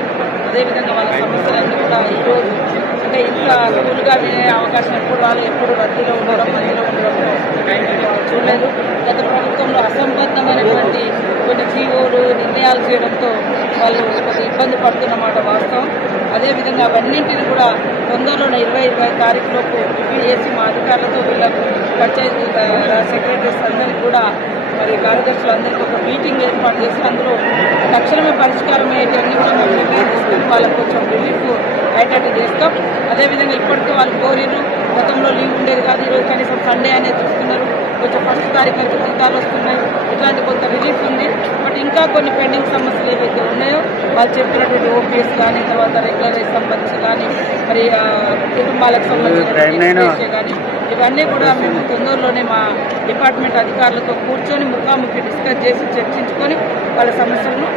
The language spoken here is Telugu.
ఎడ్యుకేషన్, అదేవిధంగా వాళ్ళ సమస్యలన్నీ కూడా ఈరోజు అంటే ఇంత కూల్గా వినే అవకాశం ఎప్పుడు రద్దీలో ఉండడం మధ్యలో ఉండడం చూడలేదు. గత ప్రభుత్వంలో అసంబద్ధమైనటువంటి కొన్ని జీవోలు నిర్ణయాలు చేయడంతో వాళ్ళు కొద్దిగా ఇబ్బంది పడుతున్నమాట వాస్తవం. అదేవిధంగా అవన్నింటినీ కూడా తొందరలోనే 20 తారీఖులోపు రివ్యూ చేసి మా అధికారులతో వీళ్ళకు పంచాయతీ సెక్రటరీస్ అందరికీ కూడా మరి కార్యదర్శులందరికీ ఒక మీటింగ్ ఏర్పాటు చేసి అందులో తక్షణమే పరిష్కారం అయ్యేటన్నీ కూడా మేము నిర్ణయం తీసుకొని వాళ్ళకు కొంచెం రిలీఫ్ అయ్యేటట్టు చేస్తాం. అదేవిధంగా ఇప్పటికే వాళ్ళు కోరిరు, గతంలో లీవ్ ఉండేది కాదు, ఈరోజు కనీసం సండే అనేది చూస్తున్నారు, కొంచెం 1 తారీఖు అయితే జీతాలు వస్తున్నాయి, ఇట్లాంటి కొంత రిలీఫ్ ఉంది. బట్ ఇంకా కొన్ని పెండింగ్ సమస్యలు ఏవైతే ఉన్నాయో వాళ్ళు చెప్పినటువంటి ఓపీఎస్ కానీ, తర్వాత రెగ్యులరైజ్ సంబంధించి కానీ, మరి కుటుంబాలకు సంబంధించిన కానీ ఇవన్నీ కూడా మేము తొందరలోనే మా డిపార్ట్మెంట్ అధికారులతో కూర్చొని ముఖాముఖి డిస్కస్ చేసి చర్చించుకొని వాళ్ళ సమస్యలను